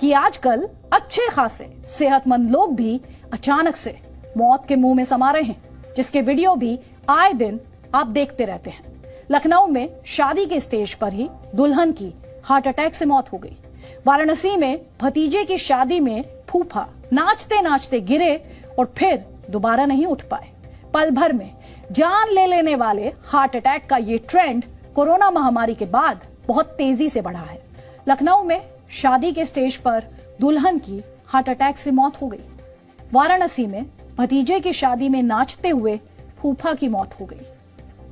कि आजकल अच्छे खासे सेहतमंद लोग भी अचानक से मौत के मुंह में समा रहे हैं, जिसके वीडियो भी आए दिन आप देखते रहते हैं। लखनऊ में शादी के स्टेज पर ही दुल्हन की हार्ट अटैक से मौत हो गई। वाराणसी में भतीजे की शादी में फूफा नाचते नाचते गिरे और फिर दोबारा नहीं उठ पाए। पल भर में जान ले लेने वाले हार्ट अटैक का ये ट्रेंड कोरोना महामारी के बाद बहुत तेजी से बढ़ा है। लखनऊ में शादी के स्टेज पर दुल्हन की हार्ट अटैक से मौत हो गई। वाराणसी में भतीजे की शादी में नाचते हुए फूफा की मौत हो गई।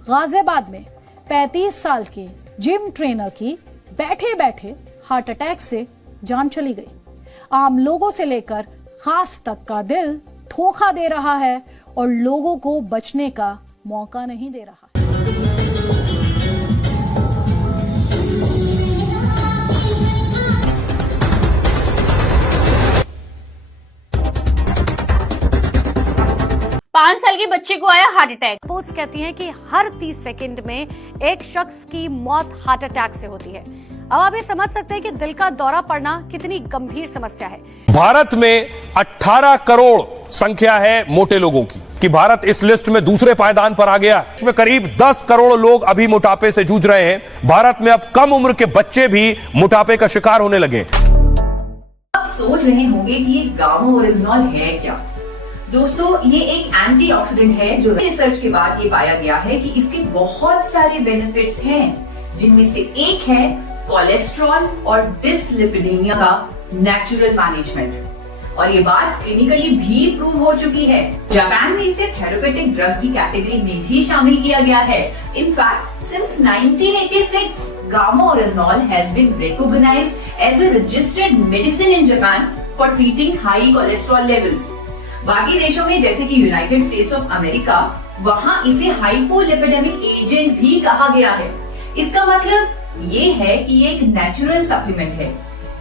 गाजियाबाद में 35 साल के जिम ट्रेनर की बैठे बैठे हार्ट अटैक से जान चली गई। आम लोगों से लेकर खास तक का दिल धोखा दे रहा है और लोगों को बचने का मौका नहीं दे रहा। पांच साल के बच्चे को आया हार्ट अटैक। रिपोर्ट्स कहती हैं कि हर 30 सेकंड में एक शख्स की मौत हार्ट अटैक से होती है। अब आप ये समझ सकते हैं कि दिल का दौरा पड़ना कितनी गंभीर समस्या है। भारत में 18 करोड़ संख्या है मोटे लोगों की, कि भारत इस लिस्ट में दूसरे पायदान पर आ गया। इसमें करीब 10 करोड़ लोग अभी मोटापे से जूझ रहे हैं। भारत में अब कम उम्र के बच्चे भी मोटापे का शिकार होने लगे। आप सोच रहे होंगे कि ये गामा ओरिजिनॉल है क्या? दोस्तों, ये एक एंटीऑक्सीडेंट है जो रिसर्च के बाद ये पाया गया है कि इसके बहुत सारे बेनिफिट्स हैं, जिनमें से एक है कोलेस्ट्रॉल और डिसलिपिडीमिया का नेचुरल मैनेजमेंट। और ये बात क्लिनिकली भी प्रूव हो चुकी है। जापान में इसे थेरेपेटिक ड्रग की कैटेगरी में भी शामिल किया गया है। In fact since 1986 gamma oryzanol has been recognised as a registered medicine in Japan for treating high cholesterol levels. बाकी देशों में जैसे कि यूनाइटेड स्टेट्स ऑफ अमेरिका, वहां इसे हाइपोलिपिडेमिक एजेंट भी कहा गया है। इसका मतलब ये है कि ये एक नेचुरल सप्लीमेंट है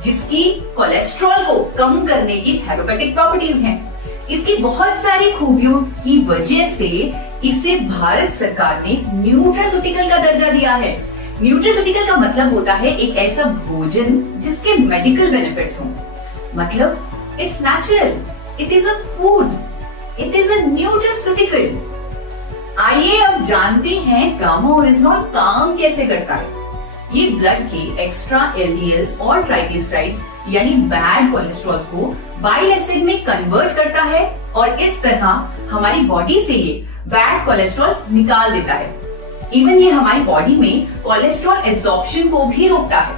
जिसकी कोलेस्ट्रॉल को कम करने की थेरेपेटिक प्रॉपर्टीज हैं। इसकी बहुत सारी खूबियों की वजह से इसे भारत सरकार ने न्यूट्रास्यूटिकल का दर्जा दिया है। न्यूट्रास्यूटिकल का मतलब होता है एक ऐसा भोजन जिसके मेडिकल बेनिफिट्स हों। मतलब it's natural, it is a food, it is a nutraceutical. आइए अब जानते हैं गामा ओरिजिनॉल काम कैसे करता है। ये ब्लड के एक्स्ट्रा एलडीएल्स और ट्राइग्लिसराइड्स यानी बैड कोलेस्ट्रॉल्स को बाइल एसिड में कन्वर्ट करता है और इस तरह हमारी बॉडी से ये बैड कोलेस्ट्रॉल निकाल देता है। इवन ये हमारी बॉडी में कोलेस्ट्रॉल एब्जॉर्प्शन को भी रोकता है।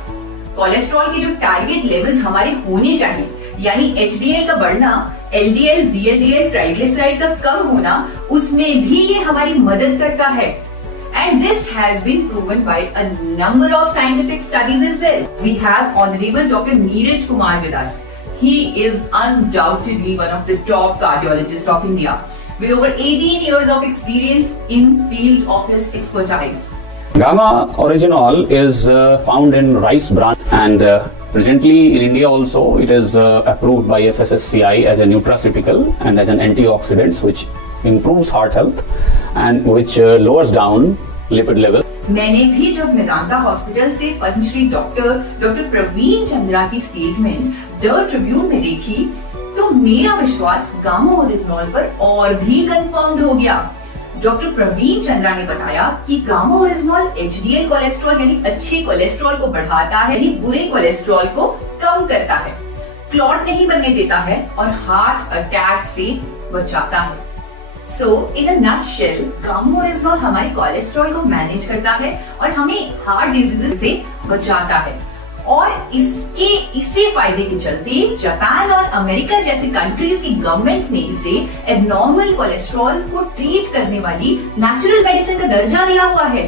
कोलेस्ट्रॉल के जो टारगेट लेवल्स हमारे होने चाहिए, यानी एचडीएल का बढ़ना, एलडीएल, वीएलडीएल, ट्राइग्लिसराइड का कम होना, उसमें भी ये हमारी मदद करता है। And this has been proven by a number of scientific studies as well. We have Honorable Dr. Neeraj Kumar with us. He is undoubtedly one of the top cardiologists of India, with over 18 years of experience in field of his expertise. Gamma Originol is found in rice bran and presently in India also it is approved by FSSCI as a nutraceutical and as an antioxidant which improves heart health and which lowers down lipid level. मैंने भी जब Medanta hospital से Padmashri doctor Praveen Chandra की statement the Tribune में देखी तो मेरा विश्वास गामा ओरिजिनॉल पर और भी कंफर्म्ड हो गया। डॉक्टर प्रवीण चंद्रा ने बताया कि गामा ओरिजिनॉल एचडीएल कोलेस्ट्रॉल यानी अच्छे कोलेस्ट्रॉल को बढ़ाता है, यानी बुरे कोलेस्ट्रॉल को कम करता है, क्लॉट नहीं बनने देता है और हार्ट अटैक से बचाता है। So, in a nutshell, gamma oryzanol हमारे कोलेस्ट्रॉल को मैनेज करता है और हमें हार्ट डिजीजेस से बचाता है। और इससे फायदे के चलते जापान और अमेरिका जैसे कंट्रीज की गवर्नमेंट्स ने इसे एबनॉर्मल कोलेस्ट्रॉल को ट्रीट करने वाली नेचुरल मेडिसिन का दर्जा दिया हुआ है।